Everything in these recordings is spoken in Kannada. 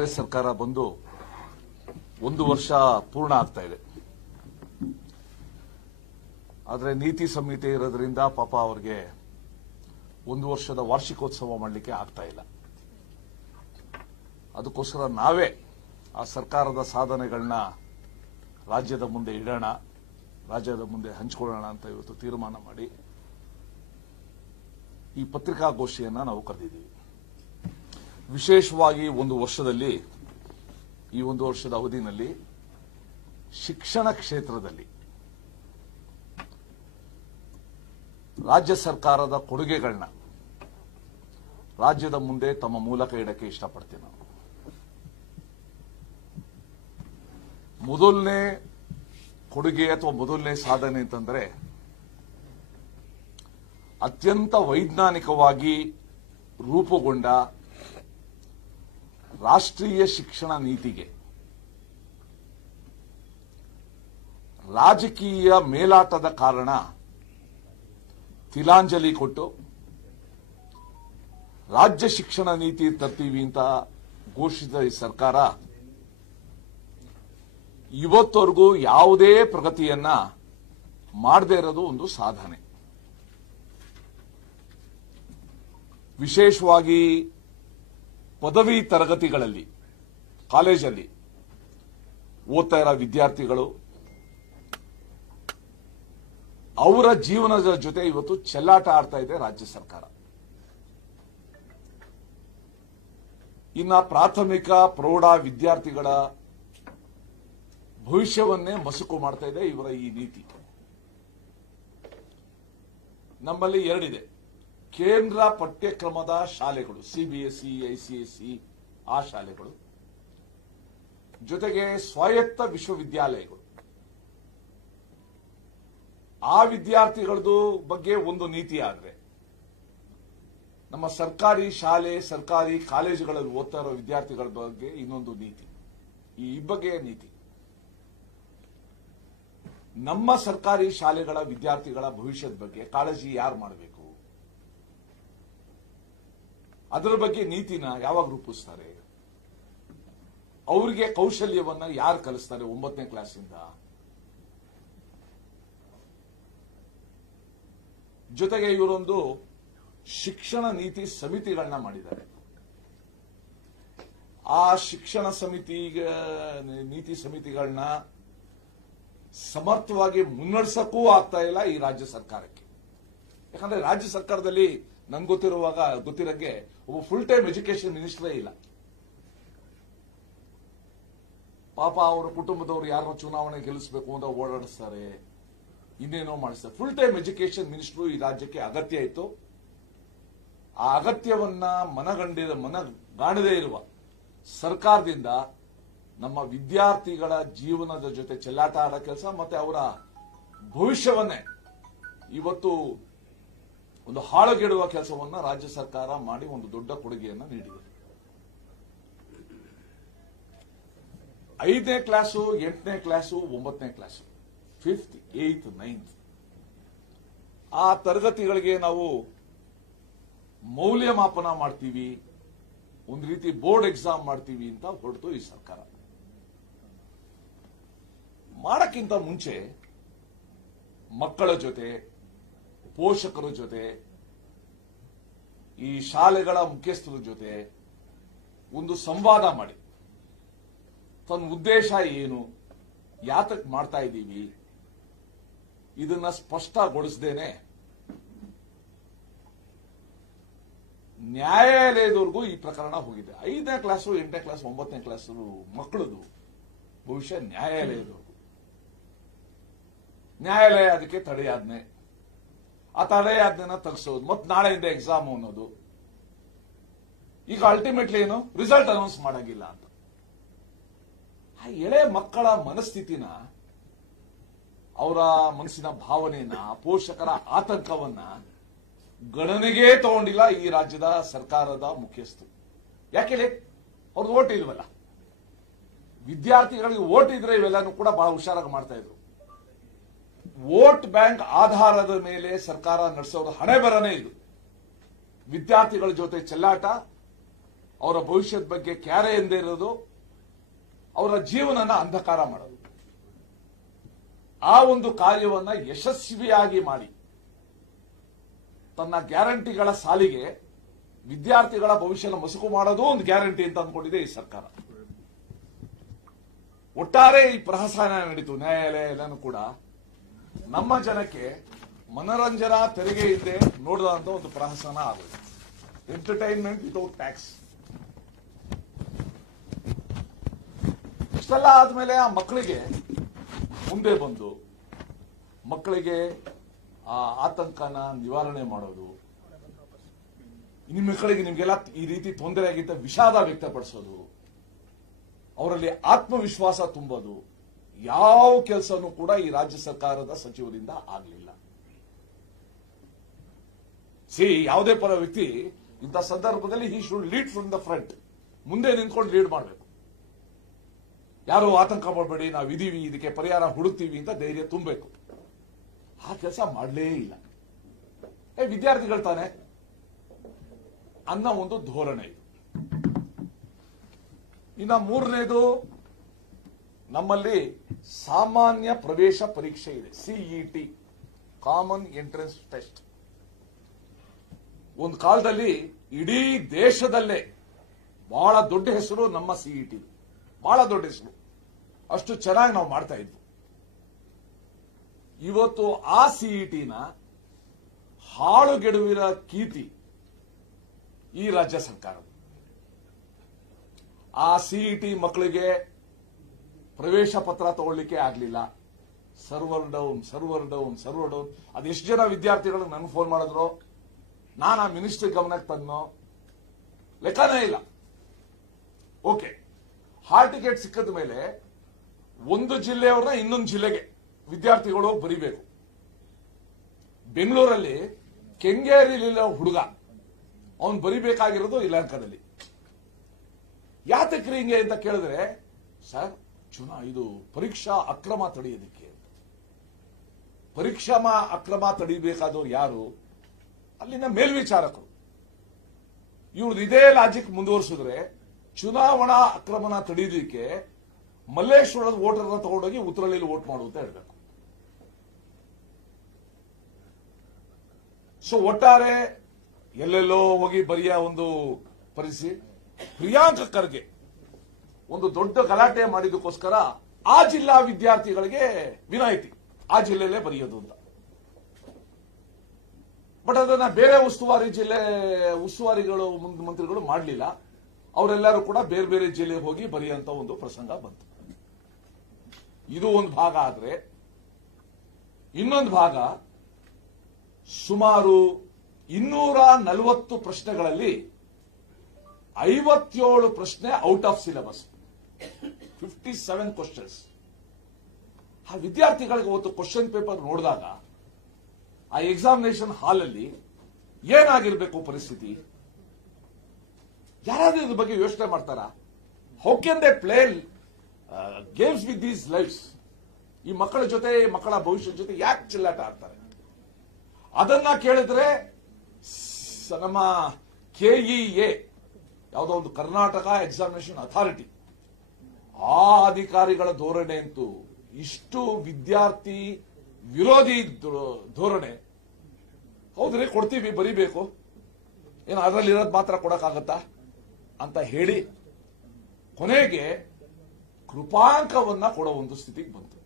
ಕಾಂಗ್ರೆಸ್ ಸರ್ಕಾರ ಬಂದು 1 ವರ್ಷ ಪೂರ್ಣ ಆಗ್ತಾ ಇದೆ. ಆದರೆ ನೀತಿ ಸಂಹಿತೆ ಇರೋದ್ರಿಂದ ಪಾಪ ಅವರಿಗೆ 1 ವರ್ಷದ ವಾರ್ಷಿಕೋತ್ಸವ ಮಾಡಲಿಕ್ಕೆ ಆಗ್ತಾ ಇಲ್ಲ. ಅದಕ್ಕೋಸ್ಕರ ನಾವೇ ಆ ಸರ್ಕಾರದ ಸಾಧನೆಗಳನ್ನ ರಾಜ್ಯದ ಮುಂದೆ ಇಡೋಣ, ರಾಜ್ಯದ ಮುಂದೆ ಹಂಚಿಕೊಳ್ಳೋಣ ಅಂತ ಇವತ್ತು ತೀರ್ಮಾನ ಮಾಡಿ ಈ ಪತ್ರಿಕಾಗೋಷ್ಠಿಯನ್ನ ನಾವು ಕರೆದಿದ್ದೀವಿ. ವಿಶೇಷವಾಗಿ 1 ವರ್ಷದಲ್ಲಿ, ಈ 1 ವರ್ಷದ ಅವಧಿನಲ್ಲಿ ಶಿಕ್ಷಣ ಕ್ಷೇತ್ರದಲ್ಲಿ ರಾಜ್ಯ ಸರ್ಕಾರದ ಕೊಡುಗೆಗಳನ್ನ ರಾಜ್ಯದ ಮುಂದೆ ತಮ್ಮ ಮೂಲಕ ಇಡಕ್ಕೆ ಇಷ್ಟಪಡ್ತೀನಿ. ನಾವು ಮೊದಲನೇ ಕೊಡುಗೆ ಅಥವಾ ಮೊದಲನೇ ಸಾಧನೆ ಅಂತಂದ್ರೆ ಅತ್ಯಂತ ವೈಜ್ಞಾನಿಕವಾಗಿ ರೂಪುಗೊಂಡ ರಾಷ್ಟ್ರೀಯ ಶಿಕ್ಷಣ ನೀತಿಗೆ ರಾಜಕೀಯ ಮೇಲಾಟದ ಕಾರಣ ತಿಲಾಂಜಲಿ ಕೊಟ್ಟು ರಾಜ್ಯ ಶಿಕ್ಷಣ ನೀತಿ ತರ್ತೀವಿ ಅಂತ ಘೋಷಿಸಿದ ಈ ಸರ್ಕಾರ ಇವತ್ತವರೆಗೂ ಯಾವುದೇ ಪ್ರಗತಿಯನ್ನ ಮಾಡದೇ ಇರೋದು ಒಂದು ಸಾಧನೆ. ವಿಶೇಷವಾಗಿ ಪದವಿ ತರಗತಿಗಳಲ್ಲಿ, ಕಾಲೇಜಲ್ಲಿ ಓದ್ತಾ ಇರೋ ವಿದ್ಯಾರ್ಥಿಗಳು ಅವರ ಜೀವನದ ಜೊತೆ ಇವತ್ತು ಚೆಲ್ಲಾಟ ಆಡ್ತಾ ಇದೆ ರಾಜ್ಯ ಸರ್ಕಾರ. ಇನ್ನ ಪ್ರಾಥಮಿಕ ಪ್ರೌಢ ವಿದ್ಯಾರ್ಥಿಗಳ ಭವಿಷ್ಯವನ್ನೇ ಮಸುಕು ಮಾಡ್ತಾ ಇದೆ ಇವರ ಈ ನೀತಿ. ನಮ್ಮಲ್ಲಿ 2 ಇದೆ. ಕೇಂದ್ರ ಪಠ್ಯಕ್ರಮದ ಶಾಲೆಗಳು, ಸಿಬಿಎಸ್ಇ, ಐಸಿಎಸ್ಇ ಆ ಶಾಲೆಗಳು, ಜೊತೆಗೆ ಸ್ವಾಯತ್ತ ವಿಶ್ವವಿದ್ಯಾಲಯಗಳು. ಆ ವಿದ್ಯಾರ್ಥಿಗಳದ್ದು ಬಗ್ಗೆ ಒಂದು ನೀತಿ ಆದ್ರೆ, ನಮ್ಮ ಸರ್ಕಾರಿ ಶಾಲೆ, ಸರ್ಕಾರಿ ಕಾಲೇಜುಗಳಲ್ಲಿ ಓದ್ತಾ ಇರೋ ವಿದ್ಯಾರ್ಥಿಗಳ ಬಗ್ಗೆ ಇನ್ನೊಂದು ನೀತಿ. ಈ ಬಗೆಯ ನೀತಿ ನಮ್ಮ ಸರ್ಕಾರಿ ಶಾಲೆಗಳ ವಿದ್ಯಾರ್ಥಿಗಳ ಭವಿಷ್ಯದ ಬಗ್ಗೆ ಕಾಳಜಿ ಯಾರು ಮಾಡಬೇಕು, ಅದರ ಬಗ್ಗೆ ನೀತಿನ ಯಾವಾಗ ರೂಪಿಸ್ತಾರೆ, ಅವರಿಗೆ ಕೌಶಲ್ಯವನ್ನ ಯಾರು ಕಲಿಸ್ತಾರೆ 9ನೇ ಕ್ಲಾಸಿಂದ. ಜೊತೆಗೆ ಇವರೊಂದು ಶಿಕ್ಷಣ ನೀತಿ ಸಮಿತಿಗಳನ್ನ ಮಾಡಿದ್ದಾರೆ. ಆ ಶಿಕ್ಷಣ ನೀತಿ ಸಮಿತಿಗಳನ್ನ ಸಮರ್ಥವಾಗಿ ಮುನ್ನಡೆಸಕ್ಕೂ ಆಗ್ತಾ ಇಲ್ಲ ಈ ರಾಜ್ಯ ಸರ್ಕಾರಕ್ಕೆ. ಯಾಕಂದ್ರೆ ರಾಜ್ಯ ಸರ್ಕಾರದಲ್ಲಿ ನನ್ಗೆ ಗೊತ್ತಿರಂಗೆ ಒಬ್ಬ ಫುಲ್ ಟೈಮ್ ಎಜುಕೇಶನ್ ಮಿನಿಸ್ಟರೇ ಇಲ್ಲ. ಪಾಪ ಅವರ ಕುಟುಂಬದವರು ಯಾರನ್ನೋ ಚುನಾವಣೆ ಗೆಲ್ಲಿಸಬೇಕು ಅಂತ ಓಡಾಡಿಸ್ತಾರೆ, ಇನ್ನೇನೋ ಮಾಡಿಸ್ತಾರೆ. ಫುಲ್ ಟೈಮ್ ಎಜುಕೇಶನ್ ಮಿನಿಸ್ಟರ್ ಈ ರಾಜ್ಯಕ್ಕೆ ಅಗತ್ಯ ಇತ್ತು. ಆ ಅಗತ್ಯವನ್ನ ಮನಗಾಣದೇ ಇರುವ ಸರ್ಕಾರದಿಂದ ನಮ್ಮ ವಿದ್ಯಾರ್ಥಿಗಳ ಜೀವನದ ಜೊತೆ ಚೆಲ್ಲಾಟ ಆಡೋ ಕೆಲಸ ಮತ್ತೆ ಅವರ ಭವಿಷ್ಯವನ್ನೇ ಇವತ್ತು ಒಂದು ಹಾಳುಗೆಡುವ ಕೆಲಸವನ್ನ ರಾಜ್ಯ ಸರ್ಕಾರ ಮಾಡಿ ಒಂದು ದೊಡ್ಡ ಕೊಡುಗೆಯನ್ನು ನೀಡಿದೆ. 5ನೇ ಕ್ಲಾಸು, 8ನೇ ಕ್ಲಾಸು, 9ನೇ ಕ್ಲಾಸು, 5th, 8th, 9th ಆ ತರಗತಿಗಳಿಗೆ ನಾವು ಮೌಲ್ಯಮಾಪನ ಮಾಡ್ತೀವಿ, ಒಂದು ರೀತಿ ಬೋರ್ಡ್ ಎಕ್ಸಾಮ್ ಮಾಡ್ತೀವಿ ಅಂತ ಹೊರಟು ಈ ಸರ್ಕಾರ. ಮಾಡಕ್ಕಿಂತ ಮುಂಚೆ ಮಕ್ಕಳ ಜೊತೆ, ಪೋಷಕರ ಜೊತೆ, ಈ ಶಾಲೆಗಳ ಮುಖ್ಯಸ್ಥರ ಜೊತೆ ಒಂದು ಸಂವಾದ ಮಾಡಿ ತನ್ನ ಉದ್ದೇಶ ಏನು, ಯಾತಕ್ ಮಾಡ್ತಾ ಇದ್ದೀವಿ, ಇದನ್ನ ಸ್ಪಷ್ಟಗೊಳಿಸದೇನೆ ನ್ಯಾಯಾಲಯದವರೆಗೂ ಈ ಪ್ರಕರಣ ಹೋಗಿದೆ. 5ನೇ ಕ್ಲಾಸು, 8ನೇ ಕ್ಲಾಸ್, 9ನೇ ಕ್ಲಾಸ್ ಮಕ್ಕಳದು ಭವಿಷ್ಯ ನ್ಯಾಯಾಲಯದವರೆಗೂ. ನ್ಯಾಯಾಲಯ ಅದಕ್ಕೆ ತಡೆಯಾಜ್ಞೆ, ಆ ತಡೆಯಾಜ್ಞೆನ ತೆಗೆಸೋದು, ಮತ್ತೆ ನಾಳೆಯಿಂದ ಎಕ್ಸಾಮ್ ಅನ್ನೋದು. ಈಗ ಅಲ್ಟಿಮೇಟ್ಲಿ ಏನು, ರಿಸಲ್ಟ್ ಅನೌನ್ಸ್ ಮಾಡಾಗಿಲ್ಲ ಅಂತ. ಆ ಎಳೆ ಮಕ್ಕಳ ಮನಸ್ಥಿತಿನ, ಅವರ ಮನಸ್ಸಿನ ಭಾವನೆಯನ್ನ, ಪೋಷಕರ ಆತಂಕವನ್ನ ಗಣನೆಗೆ ತಗೊಂಡಿಲ್ಲ ಈ ರಾಜ್ಯದ ಸರ್ಕಾರದ ಮುಖ್ಯಸ್ಥರು. ಯಾಕೆ ಅವ್ರದ್ದು ಓಟ್ ಇಲ್ವಲ್ಲ. ವಿದ್ಯಾರ್ಥಿಗಳಿಗೆ ಓಟ್ ಇದ್ರೆ ಇವೆಲ್ಲನೂ ಕೂಡ ಬಹಳ ಹುಷಾರಾಗಿ ಮಾಡ್ತಾ ಇದ್ರು. ವೋಟ್ ಬ್ಯಾಂಕ್ ಆಧಾರದ ಮೇಲೆ ಸರ್ಕಾರ ನಡೆಸೋದು ಹಣೆ ಬರನೇ ಇದು. ವಿದ್ಯಾರ್ಥಿಗಳ ಜೊತೆ ಚೆಲ್ಲಾಟ, ಅವರ ಭವಿಷ್ಯದ ಬಗ್ಗೆ ಕ್ಯಾರೆ ಎಂದೇ ಇರೋದು, ಅವರ ಜೀವನನ ಅಂಧಕಾರ ಮಾಡೋದು. ಆ ಒಂದು ಕಾರ್ಯವನ್ನ ಯಶಸ್ವಿಯಾಗಿ ಮಾಡಿ ತನ್ನ ಗ್ಯಾರಂಟಿಗಳ ಸಾಲಿಗೆ ವಿದ್ಯಾರ್ಥಿಗಳ ಭವಿಷ್ಯನ ಮಸುಕು ಮಾಡೋದು ಒಂದು ಗ್ಯಾರಂಟಿ ಅಂತ ಅಂದ್ಕೊಂಡಿದೆ ಈ ಸರ್ಕಾರ. ಒಟ್ಟಾರೆ ಈ ಪ್ರಹಸನ ನಡೀತು, ನ್ಯಾಯಾಲಯ ಎಲ್ಲನೂ ಕೂಡ ನಮ್ಮ ಜನಕ್ಕೆ ಮನರಂಜನಾ ತೆರಿಗೆ ಇಲ್ಲದೆ ನೋಡಿದಂತ ಒಂದು ಪ್ರಹಸನ ಆಗುತ್ತೆ. Entertainment without tax. ಇಷ್ಟೆಲ್ಲ ಆದ್ಮೇಲೆ ಆ ಮಕ್ಕಳಿಗೆ ಮುಂದೆ ಬಂದು ಮಕ್ಕಳಿಗೆ ಆ ಆತಂಕನ ನಿವಾರಣೆ ಮಾಡೋದು, ನಿಮ್ಮ ಮಕ್ಕಳಿಗೆ ನಿಮ್ಗೆಲ್ಲ ಈ ರೀತಿ ತೊಂದರೆ ಆಗಿದ್ದ ವಿಷಾದ ವ್ಯಕ್ತಪಡಿಸೋದು, ಅವರಲ್ಲಿ ಆತ್ಮವಿಶ್ವಾಸ ತುಂಬೋದು, ಯಾವ ಕೆಲಸನೂ ಕೂಡ ಈ ರಾಜ್ಯ ಸರ್ಕಾರದ ಸಚಿವರಿಂದ ಆಗಲಿಲ್ಲ. ಯಾವುದೇ ಪರ ವ್ಯಕ್ತಿ ಇಂಥ ಸಂದರ್ಭದಲ್ಲಿ he should lead from the front, ಮುಂದೆ ನಿಂತ್ಕೊಂಡು ಲೀಡ್ ಮಾಡಬೇಕು. ಯಾರು ಆತಂಕ ಮಾಡಬೇಡಿ, ನಾವು ಇದೀವಿ, ಇದಕ್ಕೆ ಪರಿಹಾರ ಹುಡುಕ್ತೀವಿ ಅಂತ ಧೈರ್ಯ ತುಂಬಬೇಕು. ಆ ಕೆಲಸ ಮಾಡಲೇ ಇಲ್ಲ. ವಿದ್ಯಾರ್ಥಿಗಳು ತಾನೆ ಅನ್ನೋ ಒಂದು ಧೋರಣೆ ಇದೆ. ಇನ್ನು ಮೂರನೇದು, ನಮ್ಮಲ್ಲಿ ಸಾಮಾನ್ಯ ಪ್ರವೇಶ ಪರೀಕ್ಷೆ ಇದೆ, ಸಿಇಟಿ, ಕಾಮನ್ ಎಂಟ್ರೆನ್ಸ್ ಟೆಸ್ಟ್. ಒಂದು ಕಾಲದಲ್ಲಿ ಇಡೀ ದೇಶದಲ್ಲೇ ಬಹಳ ದೊಡ್ಡ ಹೆಸರು ನಮ್ಮ ಸಿಇಟಿ, ಬಹಳ ದೊಡ್ಡ ಹೆಸರು, ಅಷ್ಟು ಚೆನ್ನಾಗಿ ನಾವು ಮಾಡ್ತಾ ಇದ್ವಿ. ಇವತ್ತು ಆ ಸಿಇಟಿನ ಹಾಳುಗೆಡುವಿರ ಕೀರ್ತಿ ಈ ರಾಜ್ಯ ಸರ್ಕಾರ. ಆ ಸಿಇಟಿ ಮಕ್ಕಳಿಗೆ ಪ್ರವೇಶ ಪತ್ರ ತಗೊಳ್ಳಿಕ್ಕೆ ಆಗಲಿಲ್ಲ. Server down, server down, server down. ಅದೆಷ್ಟು ಜನ ವಿದ್ಯಾರ್ಥಿಗಳು ನನಗೆ ಫೋನ್ ಮಾಡಿದ್ರು, ನಾನು ಆ ಮಿನಿಸ್ಟರ್ ಗಮನಕ್ಕೆ ತಂದನೋ ಲೆಕ್ಕನೇ ಇಲ್ಲ. ಓಕೆ, ಹಾಲ್ ಟಿಕೆಟ್ ಸಿಕ್ಕದ ಮೇಲೆ ಒಂದು ಜಿಲ್ಲೆಯವ್ರನ್ನ ಇನ್ನೊಂದು ಜಿಲ್ಲೆಗೆ ವಿದ್ಯಾರ್ಥಿಗಳು ಬರೀಬೇಕು. ಬೆಂಗಳೂರಲ್ಲಿ ಕೆಂಗೇರಿಲಿಲ್ಲ ಹುಡುಗ, ಅವನು ಬರಿಬೇಕಾಗಿರೋದು ಇಲಾಖಾದಲ್ಲಿ. ಯಾತಕ್ರಿ ಹಿಂಗೆ ಅಂತ ಕೇಳಿದ್ರೆ, ಸರ್ ಇದು ಪರೀಕ್ಷಾ ಅಕ್ರಮ ತಡೆಯೋದಕ್ಕೆ. ಪರೀಕ್ಷಾ ಅಕ್ರಮ ತಡಿಬೇಕಾದವ್ರು ಯಾರು? ಅಲ್ಲಿನ ಮೇಲ್ವಿಚಾರಕರು. ಇವ್ರದ್ದು ಇದೇ ಲಾಜಿಕ್ ಮುಂದುವರಿಸಿದ್ರೆ ಚುನಾವಣಾ ಅಕ್ರಮನ ತಡೆಯೋದಕ್ಕೆ ಮಲ್ಲೇಶ್ವರದ ವೋಟರ್ನ ತಗೊಂಡೋಗಿ ಉತ್ತರಳ್ಳಿಯಲ್ಲಿ ವೋಟ್ ಮಾಡು ಅಂತ ಹೇಳಬೇಕು. ಸೊ ಒಟ್ಟಾರೆ ಎಲ್ಲೆಲ್ಲೋ ಹೋಗಿ ಬರೆಯ ಒಂದು ಪರಿಸ್ಥಿತಿ. ಪ್ರಿಯಾಂಕ ಖರ್ಗೆ ಒಂದು ದೊಡ್ಡ ಗಲಾಟೆ ಮಾಡಿದಕ್ಕೋಸ್ಕರ ಆ ಜಿಲ್ಲಾ ವಿದ್ಯಾರ್ಥಿಗಳಿಗೆ ವಿನಾಯಿತಿ, ಆ ಜಿಲ್ಲೆಯಲ್ಲೇ ಬರೆಯೋದು ಅಂತ. ಬಟ್ ಅದನ್ನ ಬೇರೆ ಉಸ್ತುವಾರಿಗಳು ಮಂತ್ರಿಗಳು ಮಾಡಲಿಲ್ಲ. ಅವರೆಲ್ಲರೂ ಕೂಡ ಬೇರೆ ಬೇರೆ ಜಿಲ್ಲೆಗೆ ಹೋಗಿ ಬರೆಯುವಂತ ಒಂದು ಪ್ರಸಂಗ ಬಂತು. ಇದು ಒಂದು ಭಾಗ ಆದ್ರೆ, ಇನ್ನೊಂದು ಭಾಗ ಸುಮಾರು 240 ಪ್ರಶ್ನೆಗಳಲ್ಲಿ 57 ಪ್ರಶ್ನೆ ಔಟ್ ಆಫ್ ಸಿಲೆಬಸ್, 57 ಕ್ವಶನ್ಸ್. ಆ ವಿದ್ಯಾರ್ಥಿಗಳಿಗೆ ಅವತ್ತು ಕ್ವಶನ್ ಪೇಪರ್ ನೋಡಿದಾಗ ಆ ಎಕ್ಸಾಮಿನೇಷನ್ ಹಾಲ್ ಅಲ್ಲಿ ಏನಾಗಿರ್ಬೇಕು ಪರಿಸ್ಥಿತಿ? ಯಾರಾದ್ರೂ ಇದ್ರ ಬಗ್ಗೆ ಯೋಚನೆ ಮಾಡ್ತಾರಾ? How can they play games with these lives? ಈ ಮಕ್ಕಳ ಜೊತೆ, ಮಕ್ಕಳ ಭವಿಷ್ಯದ ಜೊತೆ ಯಾಕೆ ಚೆಲ್ಲಾಟ ಆಡ್ತಾರೆ? ಅದನ್ನ ಕೇಳಿದ್ರೆ ನಮ್ಮ ಕೆಇಎ, ಯಾವುದೋ ಒಂದು ಕರ್ನಾಟಕ ಎಕ್ಸಾಮಿನೇಷನ್ ಅಥಾರಿಟಿ, ಆ ಅಧಿಕಾರಿಗಳ ಧೋರಣೆ ಅಂತೂ ಇಷ್ಟು ವಿದ್ಯಾರ್ಥಿ ವಿರೋಧಿ ಧೋರಣೆ. ಹೌದ್ರಿ, ಕೊಡ್ತೀವಿ, ಬರಿಬೇಕು, ಏನು ಅದರಲ್ಲಿರೋದು ಮಾತ್ರ ಕೊಡಕ್ಕಾಗತ್ತಾ ಅಂತ ಹೇಳಿ ಕೊನೆಗೆ ಕೃಪಾಂಕವನ್ನ ಕೊಡೋ ಒಂದು ಸ್ಥಿತಿಗೆ ಬಂತು.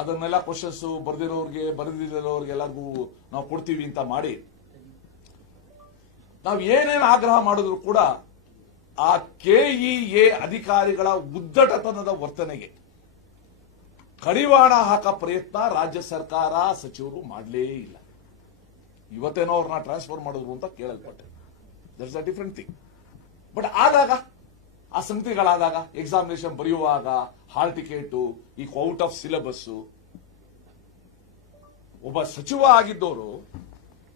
ಅದನ್ನೆಲ್ಲ ಕ್ವಶನ್ಸ್ ಬರೆದಿರೋರಿಗೆ, ಬರೆದಿರೋರಿಗೆಲ್ಲರಿಗೂ ನಾವು ಕೊಡ್ತೀವಿ ಅಂತ ಮಾಡಿ, ನಾವು ಏನೇನು ಆಗ್ರಹ ಮಾಡಿದ್ರು ಕೂಡ ಆ ಕೆಇಎ ಅಧಿಕಾರಿಗಳ ಉದ್ದಟತನದ ವರ್ತನೆಗೆ ಕಡಿವಾಣ ಹಾಕೋ ಪ್ರಯತ್ನ ರಾಜ್ಯ ಸರ್ಕಾರ, ಸಚಿವರು ಮಾಡಲೇ ಇಲ್ಲ. ಇವತ್ತೇನೋ ಅವ್ರನ್ನ ಟ್ರಾನ್ಸ್ಫರ್ ಮಾಡಿದ್ರು ಅಂತ ಕೇಳಲ್ಪಟ್ಟೆ. That's a different thing. But ಆದಾಗ, ಆ ಸಂಗತಿಗಳಾದಾಗ, ಎಕ್ಸಾಮಿನೇಷನ್ ಬರೆಯುವಾಗ ಹಾಲ್ ಟಿಕೆಟ್, ಈ ಔಟ್ ಆಫ್ ಸಿಲೆಬಸ್, ಒಬ್ಬ ಸಚಿವ ಆಗಿದ್ದವರು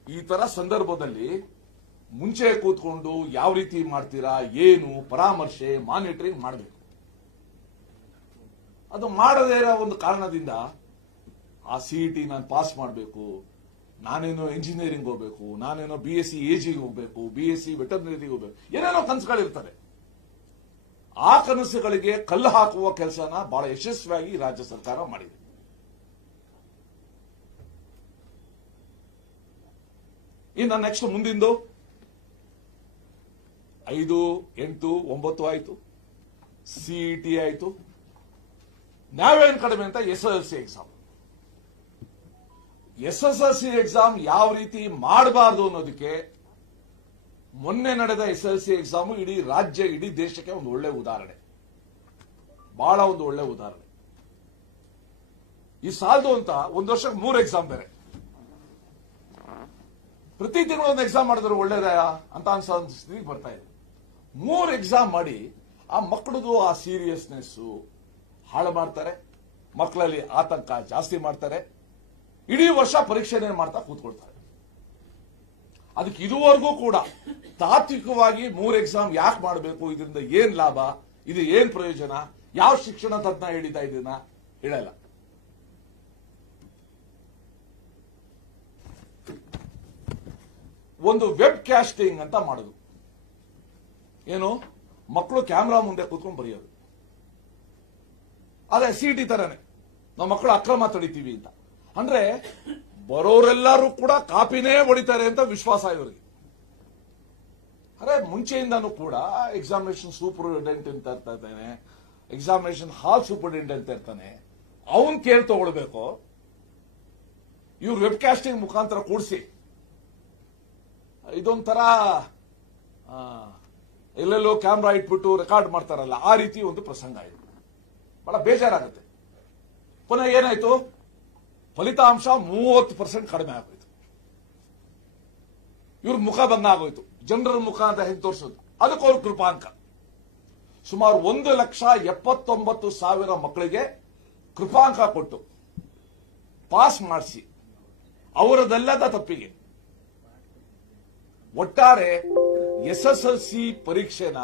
ಈ ತರ ಸಂದರ್ಭದಲ್ಲಿ ಮುಂಚೆ ಕೂತ್ಕೊಂಡು ಯಾವ ರೀತಿ ಮಾಡ್ತೀರಾ, ಏನು ಪರಾಮರ್ಶೆ, ಮಾನಿಟರಿಂಗ್ ಮಾಡಬೇಕು. ಅದು ಮಾಡದೇ ಇರೋ ಒಂದು ಕಾರಣದಿಂದ ಆ ಸಿಇಟಿ ನಾನು ಪಾಸ್ ಮಾಡಬೇಕು, ನಾನೇನೋ ಇಂಜಿನಿಯರಿಂಗ್ ಹೋಗ್ಬೇಕು, ನಾನೇನೋ BSc AG ಹೋಗ್ಬೇಕು, BSc ವೆಟರ್ನರಿ ಹೋಗ್ಬೇಕು, ಏನೇನೋ ಕನಸುಗಳಿರ್ತವೆ. ಆ ಕನಸುಗಳಿಗೆ ಕಲ್ಲು ಹಾಕುವ ಕೆಲಸನ ಬಹಳ ಯಶಸ್ವಿಯಾಗಿ ರಾಜ್ಯ ಸರ್ಕಾರ ಮಾಡಿದೆ. ಇನ್ನು ನೆಕ್ಸ್ಟ್ ಮುಂದಿಂದು 5, 8, 9 ಆಯ್ತು, CET ಆಯ್ತು, ನಾವೇನ್ ಕಡಿಮೆ ಅಂತ SSLC ಎಕ್ಸಾಮ್. SSLC ಎಕ್ಸಾಮ್ ಯಾವ ರೀತಿ ಮಾಡಬಾರ್ದು ಅನ್ನೋದಕ್ಕೆ ಮೊನ್ನೆ ನಡೆದ SSLC ಎಕ್ಸಾಮ್ ಇಡೀ ರಾಜ್ಯ, ಇಡೀ ದೇಶಕ್ಕೆ ಒಂದು ಒಳ್ಳೆ ಉದಾಹರಣೆ, ಬಹಳ ಒಂದು ಒಳ್ಳೆ ಉದಾಹರಣೆ. ಈ ಸಾಲದು ಅಂತ ಒಂದು ವರ್ಷಕ್ಕೆ 3 ಎಕ್ಸಾಮ್ ಬೇರೆ, ಪ್ರತಿ ತಿಂಗಳು ಒಂದು ಎಕ್ಸಾಮ್ ಮಾಡಿದ್ರೆ ಒಳ್ಳೇದ ಅಂತ ಅನ್ಸೋ ಸ್ಥಿತಿಗೆ ಬರ್ತಾ ಇದೆ. 3 ಎಕ್ಸಾಮ್ ಮಾಡಿ ಆ ಮಕ್ಕಳದು ಆ ಸೀರಿಯಸ್ನೆಸ್ ಹಾಳು ಮಾಡ್ತಾರೆ, ಮಕ್ಕಳಲ್ಲಿ ಆತಂಕ ಜಾಸ್ತಿ ಮಾಡ್ತಾರೆ, ಇಡೀ ವರ್ಷ ಪರೀಕ್ಷೆನೇ ಮಾಡ್ತಾ ಕೂತ್ಕೊಳ್ತಾರೆ. ಅದಕ್ಕೆ ಇದುವರೆಗೂ ಕೂಡ ತಾತ್ವಿಕವಾಗಿ 3 ಎಕ್ಸಾಮ್ ಯಾಕೆ ಮಾಡಬೇಕು, ಇದರಿಂದ ಏನ್ ಲಾಭ, ಇದು ಏನ್ ಪ್ರಯೋಜನ, ಯಾವ ಶಿಕ್ಷಣ ತಜ್ಞ ಹೇಳಿದ ಇದನ್ನ ಹೇಳಲ್ಲ. ಒಂದು ವೆಬ್ ಕ್ಯಾಸ್ಟಿಂಗ್ ಅಂತ ಮಾಡೋದು, ಏನು ಮಕ್ಕಳು ಕ್ಯಾಮ್ರಾ ಮುಂದೆ ಕೂತ್ಕೊಂಡು ಬರೆಯೋದು. ಅದೇ CET ತರನೇ ನಾವು ಮಕ್ಕಳು ಅಕ್ರಮ ತಡಿತೀವಿ ಅಂತ. ಅಂದ್ರೆ ಬರೋರೆಲ್ಲರೂ ಕೂಡ ಕಾಪಿನೇ ಹೊಡಿತಾರೆ ಅಂತ ವಿಶ್ವಾಸ ಇವರಿಗೆ. ಅರೆ ಮುಂಚೆಯಿಂದಾನು ಕೂಡ ಎಕ್ಸಾಮಿನೇಷನ್ ಸೂಪರಿಂಟೆಂಡೆಂಟ್ ಅಂತ ಇರ್ತಾನೆ, ಎಕ್ಸಾಮಿನೇಷನ್ ಹಾಲ್ ಸೂಪರಿಂಟೆಂಡೆಂಟ್ ಅಂತ ಇರ್ತಾನೆ, ಅವನ್ ಕೇಳಿ ತಗೊಳ್ಬೇಕು. ಇವ್ರು ವೆಬ್ ಕ್ಯಾಸ್ಟಿಂಗ್ ಮುಖಾಂತರ ಕೂಡಿಸಿ ಇದೊಂಥರ ಎಲ್ಲೆಲ್ಲೋ ಕ್ಯಾಮ್ರಾ ಇಟ್ಬಿಟ್ಟು ರೆಕಾರ್ಡ್ ಮಾಡ್ತಾರಲ್ಲ, ಆ ರೀತಿ ಒಂದು ಪ್ರಸಂಗ ಇದು. ಬಹಳ ಬೇಜಾರಾಗುತ್ತೆ. ಪುನಃ ಏನಾಯ್ತು, ಫಲಿತಾಂಶ 30% ಕಡಿಮೆ ಆಗೋಯ್ತು. ಇವ್ರ ಮುಖ ಬಂದ ಆಗೋಯ್ತು. ಜನರ ಮುಖ ಅಂತ ಹೆಂಗೆ ತೋರಿಸೋದು, ಅದಕ್ಕೆ ಅವ್ರ ಕೃಪಾಂಕ. ಸುಮಾರು 1,79,000 ಮಕ್ಕಳಿಗೆ ಕೃಪಾಂಕ ಕೊಟ್ಟು ಪಾಸ್ ಮಾಡಿಸಿ, ಅವರದೆಲ್ಲದ ತಪ್ಪಿಗೆ ಒಟ್ಟಾರೆ SSLC ಪರೀಕ್ಷೆನ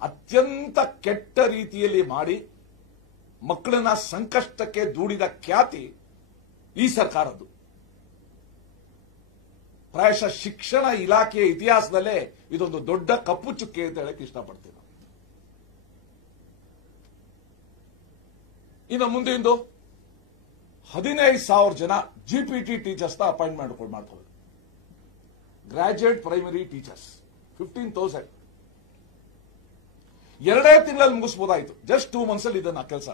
ಅತ್ಯಂತ ಕೆಟ್ಟ ರೀತಿಯಲ್ಲಿ ಮಾಡಿ ಮಕ್ಕಳನ್ನ ಸಂಕಷ್ಟಕ್ಕೆ ದೂಡಿದ ಖ್ಯಾತಿ ಈ ಸರ್ಕಾರದ್ದು. ಪ್ರಾಯಶಃ ಶಿಕ್ಷಣ ಇಲಾಖೆಯ ಇತಿಹಾಸದಲ್ಲೇ ಇದೊಂದು ದೊಡ್ಡ ಕಪ್ಪು ಚುಕ್ಕೆ ಅಂತ ಹೇಳಕ್ಕೆ ಇಷ್ಟಪಡ್ತೀನಿ. ಇನ್ನು ಮುಂದಿಂದು 15,000 ಜನ GPT ಟೀಚರ್ಸ್ ಅಪಾಯಿಂಟ್ಮೆಂಟ್ ಮಾಡ್ಕೊಳ್ಳೋದು. ಗ್ರಾಜುಯೇಟ್ ಪ್ರೈಮರಿ ಟೀಚರ್ಸ್ 15,000 2 ತಿಂಗಳಲ್ಲಿ ಮುಗಿಸಬಹುದಾಯಿತು. ಜಸ್ಟ್ 2 months ಅಲ್ಲಿ ಇದನ್ನ ಕೆಲಸ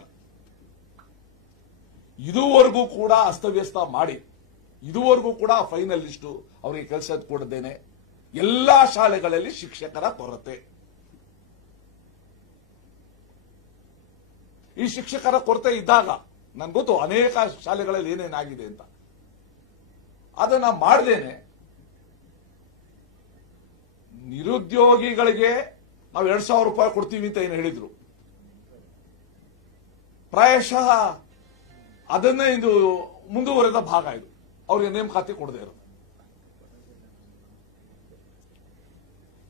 ಇದುವರೆಗೂ ಕೂಡ ಅಸ್ತವ್ಯಸ್ತ ಮಾಡಿ, ಇದುವರೆಗೂ ಕೂಡ ಫೈನಲ್ ಲಿಸ್ಟು ಅವರಿಗೆ ಕೆಲಸ ಕೊಡದೇನೆ ಎಲ್ಲಾ ಶಾಲೆಗಳಲ್ಲಿ ಶಿಕ್ಷಕರ ಕೊರತೆ. ಈ ಶಿಕ್ಷಕರ ಕೊರತೆ ಇದ್ದಾಗ ನನ್ಗೆ ಗೊತ್ತು ಅನೇಕ ಶಾಲೆಗಳಲ್ಲಿ ಏನೇನಾಗಿದೆ ಅಂತ. ಅದನ್ನ ಮಾಡದೇನೆ ನಿರುದ್ಯೋಗಿಗಳಿಗೆ ನಾವು 2,000 ರೂಪಾಯಿ ಕೊಡ್ತೀವಿ ಅಂತ ಏನು ಹೇಳಿದ್ರು, ಪ್ರಾಯಶಃ ಅದನ್ನೇ ಇದು ಮುಂದುವರೆದ ಭಾಗ. ಇದು ಅವ್ರಿಗೆ ನೇಮಕಾತಿ ಕೊಡದೇ ಇರೋದು.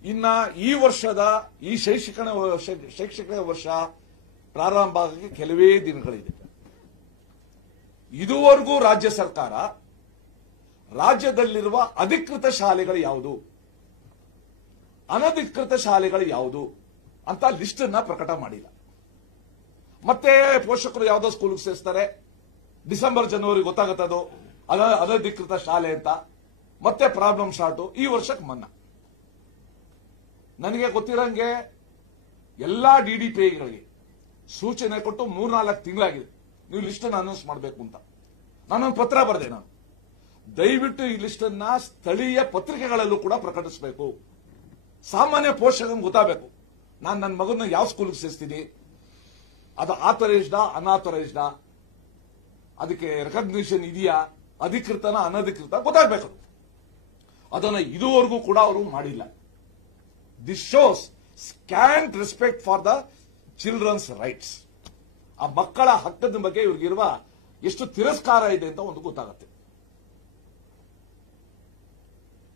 ಇನ್ನ ಈ ವರ್ಷದ ಈ ಶೈಕ್ಷಣಿಕ ವರ್ಷ ಪ್ರಾರಂಭ ಆಗಕ್ಕೆ ಕೆಲವೇ ದಿನಗಳಿದೆ. ಇದುವರೆಗೂ ರಾಜ್ಯ ಸರ್ಕಾರ ರಾಜ್ಯದಲ್ಲಿರುವ ಅಧಿಕೃತ ಶಾಲೆಗಳು ಯಾವುದು, ಅನಧಿಕೃತ ಶಾಲೆಗಳು ಯಾವುದು ಅಂತ ಲಿಸ್ಟ್ ಅನ್ನ ಪ್ರಕಟ ಮಾಡಿಲ್ಲ. ಮತ್ತೆ ಪೋಷಕರು ಯಾವುದೋ ಸ್ಕೂಲ್ಗೆ ಸೇರಿಸ್ತಾರೆ, ಡಿಸೆಂಬರ್ ಜನವರಿ ಗೊತ್ತಾಗುತ್ತದು ಅನಧಿಕೃತ ಶಾಲೆ ಅಂತ, ಮತ್ತೆ ಪ್ರಾಬ್ಲಮ್ ಸ್ಟಾರ್ಟು. ಈ ವರ್ಷಕ್ಕೆ ಮನ್ನಾ. ನನಗೆ ಗೊತ್ತಿರಂಗೆ ಎಲ್ಲಾ DDPIಗಳಿಗೆ ಸೂಚನೆ ಕೊಟ್ಟು 3-4 ತಿಂಗಳಾಗಿದೆ, ನೀವು ಲಿಸ್ಟ್ ಅನ್ನು ಅನೌನ್ಸ್ ಮಾಡಬೇಕು ಅಂತ. ನಾನೊಂದು ಪತ್ರ ಬರೆದೆ. ನಾನು ದಯವಿಟ್ಟು ಈ ಲಿಸ್ಟ್ ಅನ್ನ ಸ್ಥಳೀಯ ಪತ್ರಿಕೆಗಳಲ್ಲೂ ಕೂಡ ಪ್ರಕಟಿಸಬೇಕು. ಸಾಮಾನ್ಯ ಪೋಷಕರಿಗೆ ಗೊತ್ತಾಗಬೇಕು, ನಾನು ನನ್ನ ಮಗನ ಯಾವ ಸ್ಕೂಲ್ಗೆ ಸೇರಿಸ್ತೀನಿ, ಅದು ಆಥರೈಸ್ಡಾ ಅನಾಥರೈಸ್ಡಾ, ಅದಕ್ಕೆ ರೆಕಗ್ನಿಷನ್ ಇದೆಯಾ, ಅಧಿಕೃತನ ಅನಧಿಕೃತ ಗೊತ್ತಾಗಬೇಕು. ಅದನ್ನು ಇದುವರೆಗೂ ಕೂಡ ಅವರು ಮಾಡಿಲ್ಲ. This shows scant respect for the children's rights. ಆ ಮಕ್ಕಳ ಹಕ್ಕದ ಬಗ್ಗೆ ಇವ್ರಿಗಿರುವ ಎಷ್ಟು ತಿರಸ್ಕಾರ ಇದೆ ಅಂತ ಒಂದು ಗೊತ್ತಾಗುತ್ತೆ.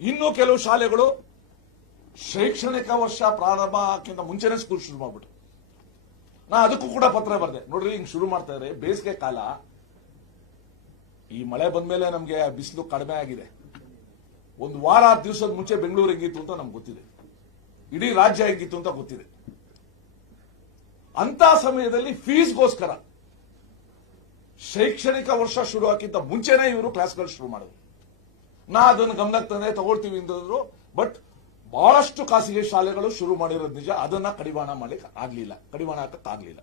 ಇನ್ನು ಕೆಲವು ಶಾಲೆಗಳು ಶೈಕ್ಷಣಿಕ ವರ್ಷ ಪ್ರಾರಂಭಕ್ಕಿಂತ ಮುಂಚೆನೆ ಸ್ಕೂಲ್ ಶುರು ಮಾಡ್ಬಿಟ್ಟು, ನಾ ಅದಕ್ಕೂ ಕೂಡ ಪತ್ರ ಬರೆದೆ. ನೋಡ್ರಿ, ಹಿಂಗ್ ಶುರು ಮಾಡ್ತಾ ಇದ್ದಾರೆ, ಬೇಸಿಗೆ ಕಾಲ, ಈ ಮಳೆ ಬಂದ್ಮೇಲೆ ನಮ್ಗೆ ಬಿಸಿಲು ಕಡಿಮೆ ಆಗಿದೆ, ಒಂದು ವಾರ 10 ದಿವಸದ ಮುಂಚೆ ಬೆಂಗಳೂರು ಹೆಂಗಿತ್ತು ಅಂತ ನಮ್ಗೆ ಗೊತ್ತಿದೆ, ಇಡೀ ರಾಜ್ಯ ಹೆಂಗಿತ್ತು ಅಂತ ಗೊತ್ತಿದೆ. ಅಂತ ಸಮಯದಲ್ಲಿ ಫೀಸ್ಗೋಸ್ಕರ ಶೈಕ್ಷಣಿಕ ವರ್ಷ ಶುರು ಹಾಕಿಂತ ಮುಂಚೆನೇ ಇವರು ಕ್ಲಾಸ್ಗಳು ಶುರು ಮಾಡಿದ್ರು. ನಾ ಅದನ್ನು ಗಮನಕ್ಕೆ ತಂದೆ ತಗೊಳ್ತೀವಿ ಅಂತಂದ್ರು. ಬಟ್ ಬಹಳಷ್ಟು ಖಾಸಗಿ ಶಾಲೆಗಳು ಶುರು ಮಾಡಿರೋದು ನಿಜ. ಅದನ್ನ ಕಡಿವಾಣ ಹಾಕಕ್ಕಾಗ್ಲಿಲ್ಲ.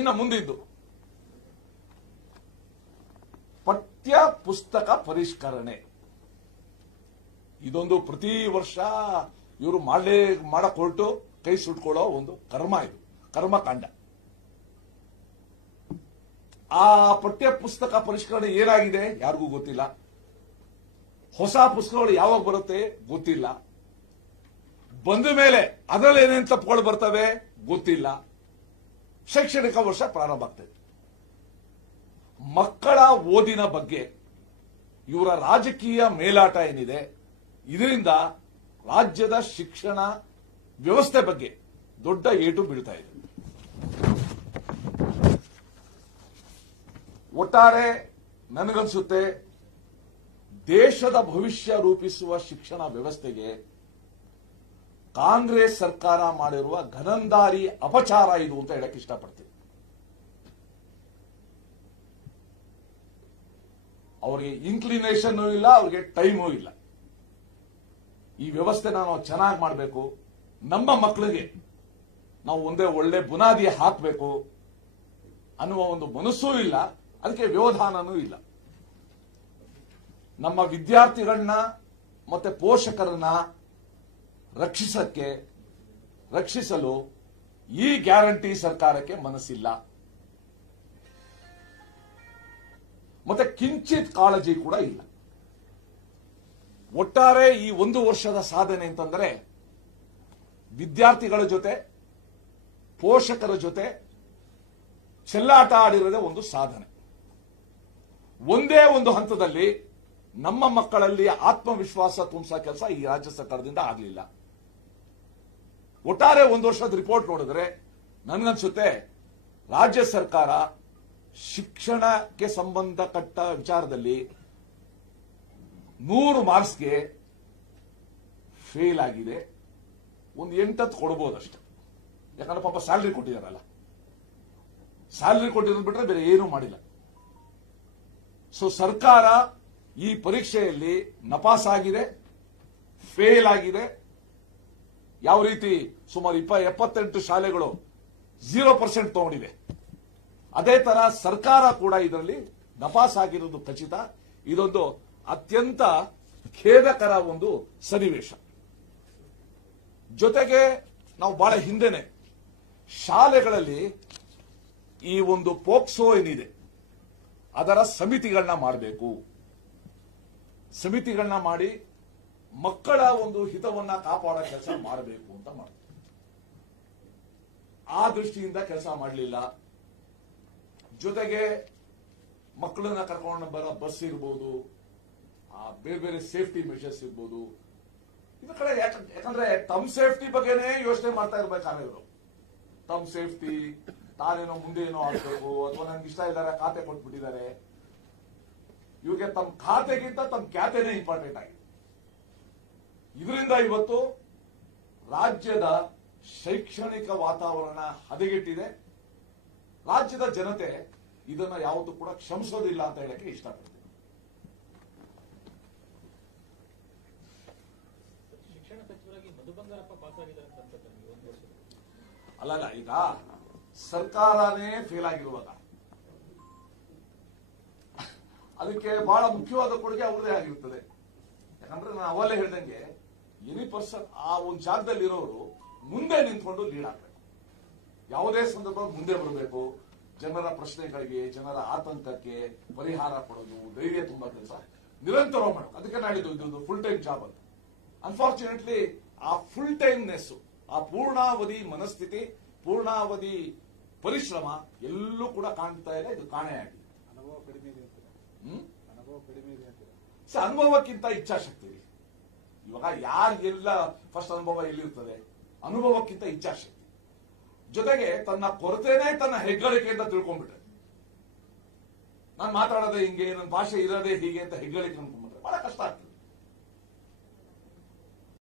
ಇನ್ನು ಮುಂದಿದ್ದು ಪಠ್ಯ ಪುಸ್ತಕ ಪರಿಷ್ಕರಣೆ. ಇದೊಂದು ಪ್ರತಿ ವರ್ಷ ಇವರು ಮಾಡಕ್ ಹೊರಟು ಕೈ ಸುಟ್ಕೊಳ್ಳೋ ಒಂದು ಕರ್ಮಕಾಂಡ. ಆ ಪಠ್ಯ ಪುಸ್ತಕ ಪರಿಷ್ಕರಣೆ ಏನಾಗಿದೆ ಯಾರಿಗೂ ಗೊತ್ತಿಲ್ಲ. ಹೊಸ ಪುಸ್ತಕಗಳು ಯಾವಾಗ ಬರುತ್ತೆ ಗೊತ್ತಿಲ್ಲ. ಬಂದ ಮೇಲೆ ಅದರಲ್ಲಿ ಏನೇನು ತಪ್ಪುಗಳು ಬರ್ತವೆ ಗೊತ್ತಿಲ್ಲ. ಶೈಕ್ಷಣಿಕ ವರ್ಷ ಪ್ರಾರಂಭ ಆಗ್ತದೆ. ಮಕ್ಕಳ ಓದಿನ ಬಗ್ಗೆ ಇವರ ರಾಜಕೀಯ ಮೇಲಾಟ ಏನಿದೆ, ಇದರಿಂದ ರಾಜ್ಯದ ಶಿಕ್ಷಣ ವ್ಯವಸ್ಥೆ ಬಗ್ಗೆ ದೊಡ್ಡ ಏಟು ಬೀಳ್ತಾ ಇದೆ. ಒಟ್ಟಾರೆ ನನಗನ್ಸುತ್ತೆ ದೇಶದ ಭವಿಷ್ಯ ರೂಪಿಸುವ ಶಿಕ್ಷಣ ವ್ಯವಸ್ಥೆಗೆ ಕಾಂಗ್ರೆಸ್ ಸರ್ಕಾರ ಮಾಡಿರುವ ಘನಂದಾರಿ ಅಪಚಾರ ಇದು ಅಂತ ಹೇಳಕ್ ಇಷ್ಟಪಡ್ತೀನಿ. ಅವರಿಗೆ ಇನ್ಕ್ಲಿನೇಷನ್ ಇಲ್ಲ, ಅವ್ರಿಗೆ ಟೈಮೂ ಇಲ್ಲ. ಈ ವ್ಯವಸ್ಥೆನ ನಾವು ಚೆನ್ನಾಗಿ ಮಾಡಬೇಕು, ನಮ್ಮ ಮಕ್ಕಳಿಗೆ ನಾವು ಒಂದೇ ಒಳ್ಳೆ ಬುನಾದಿ ಹಾಕಬೇಕು ಅನ್ನುವ ಒಂದು ಮನಸ್ಸೂ ಇಲ್ಲ, ಅದಕ್ಕೆ ವ್ಯವಧಾನನೂ ಇಲ್ಲ. ನಮ್ಮ ವಿದ್ಯಾರ್ಥಿಗಳನ್ನ ಮತ್ತೆ ಪೋಷಕರನ್ನ ರಕ್ಷಿಸಲು ಈ ಗ್ಯಾರಂಟಿ ಸರ್ಕಾರಕ್ಕೆ ಮನಸ್ಸಿಲ್ಲ. ಮತ್ತೆ ಕಿಂಚಿತ್ ಕಾಳಜಿ ಕೂಡ ಇಲ್ಲ. ಒಟ್ಟಾರೆ ಈ ಒಂದು ವರ್ಷದ ಸಾಧನೆ ಅಂತಂದ್ರೆ ವಿದ್ಯಾರ್ಥಿಗಳ ಜೊತೆ ಪೋಷಕರ ಜೊತೆ ಚೆಲ್ಲಾಟ ಆಡಿರೋದೇ ಒಂದು ಸಾಧನೆ. ಒಂದೇ ಒಂದು ಹಂತದಲ್ಲಿ ನಮ್ಮ ಮಕ್ಕಳಲ್ಲಿ ಆತ್ಮವಿಶ್ವಾಸ ತುಂಬಿಸೋ ಕೆಲಸ ಈ ರಾಜ್ಯ ಸರ್ಕಾರದಿಂದ ಆಗಲಿಲ್ಲ. ಒಟ್ಟಾರೆ ಒಂದು ವರ್ಷದ ರಿಪೋರ್ಟ್ ನೋಡಿದ್ರೆ ನನಗನ್ಸುತ್ತೆ ರಾಜ್ಯ ಸರ್ಕಾರ ಶಿಕ್ಷಣಕ್ಕೆ ಸಂಬಂಧಪಟ್ಟ ವಿಚಾರದಲ್ಲಿ 100 ಮಾರ್ಕ್ಸ್ಗೆ ಫೇಲ್ ಆಗಿದೆ. ಒಂದು 8 ಕೊಡಬಹುದಷ್ಟೇ. ಯಾಕಂದ್ರೆ ಪಾಪ ಸ್ಯಾಲರಿ ಕೊಟ್ಟಿದಾರಲ್ಲ, ಸ್ಯಾಲರಿ ಕೊಟ್ಟಿರೋದು ಬಿಟ್ರೆ ಬೇರೆ ಏನೂ ಮಾಡಿಲ್ಲ. ಸೊ ಸರ್ಕಾರ ಈ ಪರೀಕ್ಷೆಯಲ್ಲಿ ನಪಾಸ್ ಆಗಿದೆ, ಫೇಲ್ ಆಗಿದೆ. ಯಾವ ರೀತಿ ಸುಮಾರು 78 ಶಾಲೆಗಳು 0% ತಗೊಂಡಿದೆ, ಅದೇ ತರ ಸರ್ಕಾರ ಕೂಡ ಇದರಲ್ಲಿ ನಪಾಸ್ ಆಗಿರೋದು ಖಚಿತ. ಇದೊಂದು ಅತ್ಯಂತ ಖೇದಕರ ಒಂದು ಸನ್ನಿವೇಶ. ಜೊತೆಗೆ ನಾವು ಬಹಳ ಹಿಂದೆನೆ ಶಾಲೆಗಳಲ್ಲಿ ಈ ಒಂದು ಪೋಕ್ಸೋ ಏನಿದೆ ಅದರ ಸಮಿತಿಗಳನ್ನ ಮಾಡಬೇಕು. ಸಮಿತಿಗಳನ್ನ ಮಾಡಿ ಮಕ್ಕಳ ಒಂದು ಹಿತವನ್ನ ಕಾಪಾಡೋ ಕೆಲಸ ಮಾಡಬೇಕು ಅಂತ ಮಾಡ್ತಾರೆ. ಆ ದೃಷ್ಟಿಯಿಂದ ಕೆಲಸ ಮಾಡಲಿಲ್ಲ. ಜೊತೆಗೆ ಮಕ್ಕಳನ್ನ ಕರ್ಕೊಂಡು ಬರೋ ಬಸ್ ಇರ್ಬೋದು, ಬೇರೆ ಬೇರೆ ಸೇಫ್ಟಿ ಮೆಷರ್ಸ್ ಇರ್ಬೋದು, ಇದ್ರ ಕಡೆ ಯಾಕಂದ್ರೆ ತಮ್ಮ ಸೇಫ್ಟಿ ಬಗ್ಗೆನೇ ಯೋಚನೆ ಮಾಡ್ತಾ ಇರ್ಬೇಕಾದ್ರೆ ಇವರು ತಮ್ಮ ಸೇಫ್ಟಿ, ತಾನೇನೋ ಮುಂದೆ ಏನೋ ಆಗ್ಬೇಕು, ಅಥವಾ ನನ್ಗೆ ಇಷ್ಟ ಇದ್ದಾರೆ ಖಾತೆ ಕೊಟ್ಬಿಟ್ಟಿದ್ದಾರೆ. ಇವ್ರಿಗೆ ತಮ್ಮ ಖಾತೆಗಿಂತ ತಮ್ಮ ಖ್ಯಾತೆನೇ ಇಂಪಾರ್ಟೆಂಟ್ ಆಗಿದೆ. ಇದರಿಂದ ಇವತ್ತು ರಾಜ್ಯದ ಶೈಕ್ಷಣಿಕ ವಾತಾವರಣ ಹದಗೆಟ್ಟಿದೆ. ರಾಜ್ಯದ ಜನತೆ ಇದನ್ನ ಯಾವತ್ತೂ ಕೂಡ ಕ್ಷಮಿಸೋದಿಲ್ಲ ಅಂತ ಹೇಳಕ್ಕೆ ಇಷ್ಟಪಡ್ತೀನಿ. ಶಿಕ್ಷಣ ಸಚಿವರಾಗಿ ಮಧು ಬಂಗಾರಪ್ಪ ಪಾಸ್ ಆಗಿದ್ದಾರೆ ಅಂತ ಅಲ್ಲಲ್ಲ, ಈಗ ಸರ್ಕಾರನೇ ಫೇಲ್ ಆಗಿರುವಾಗ ಅದಕ್ಕೆ ಬಹಳ ಮುಖ್ಯವಾದ ಕೊಡುಗೆ ಅವ್ರದೇ ಆಗಿರುತ್ತದೆ. ಯಾಕಂದ್ರೆ ನಾನು ಅವಲ್ಲೇ ಹೇಳ್ದಂಗೆ ಎನಿ ಪರ್ಸನ್ ಆ ಒಂದು ಜಾಗದಲ್ಲಿ ಇರೋರು ಮುಂದೆ ನಿಂತ್ಕೊಂಡು ಲೀಡ್ ಆಗ್ಬೇಕು. ಯಾವುದೇ ಸಂದರ್ಭ ಮುಂದೆ ಬರಬೇಕು. ಜನರ ಪ್ರಶ್ನೆಗಳಿಗೆ, ಜನರ ಆತಂಕಕ್ಕೆ ಪರಿಹಾರ ಕೊಡೋದು, ಧೈರ್ಯ ತುಂಬಾ ಕೆಲಸ ನಿರಂತರ ಮಾಡೋದು. ಅದಕ್ಕೆ ನಾಡಿದ್ದು ಇದೊಂದು ಫುಲ್ ಟೈಮ್ ಜಾಬ್ ಅಂತ. ಅನ್ಫಾರ್ಚುನೇಟ್ಲಿ ಆ ಫುಲ್ ಟೈಮ್ನೆಸ್, ಆ ಪೂರ್ಣಾವಧಿ ಮನಸ್ಥಿತಿ, ಪೂರ್ಣಾವಧಿ ಪರಿಶ್ರಮ ಎಲ್ಲೂ ಕೂಡ ಕಾಣ್ತಾ ಇಲ್ಲ. ಇದು ಕಾಣೆಯಾಗಿದೆ. ಅನುಭವ ಕಡಿಮೆ ಇದೆ ಅಂತೀರಾ? ಅನುಭವ ಕಡಿಮೆ ಇದೆ ಅಂತೀರಾ? ಅನುಭವಕ್ಕಿಂತ ಇಚ್ಛಾಶಕ್ತಿ. ಇವಾಗ ಯಾರಿಗೆಲ್ಲ ಫಸ್ಟ್ ಅನುಭವ ಎಲ್ಲಿರ್ತದೆ? ಅನುಭವಕ್ಕಿಂತ ಇಚ್ಛಾಶಕ್ತಿ. ಜೊತೆಗೆ ತನ್ನ ಕೊರತೆನೇ ತನ್ನ ಹೆಗ್ಗಳಿಕೆ ಅಂತ ತಿಳ್ಕೊಂಡ್ಬಿಟ್ರೆ ನಾನು ಮಾತಾಡೋದೇ ಹಿಂಗೆ, ನನ್ನ ಭಾಷೆ ಇರೋದೇ ಹೀಗೆ ಅಂತ ಹೆಗ್ಗಳಿಕೆ ಅನ್ಕೊಂಡ್ಬಿಟ್ರೆ ಬಹಳ ಕಷ್ಟ ಆಗ್ತದೆ.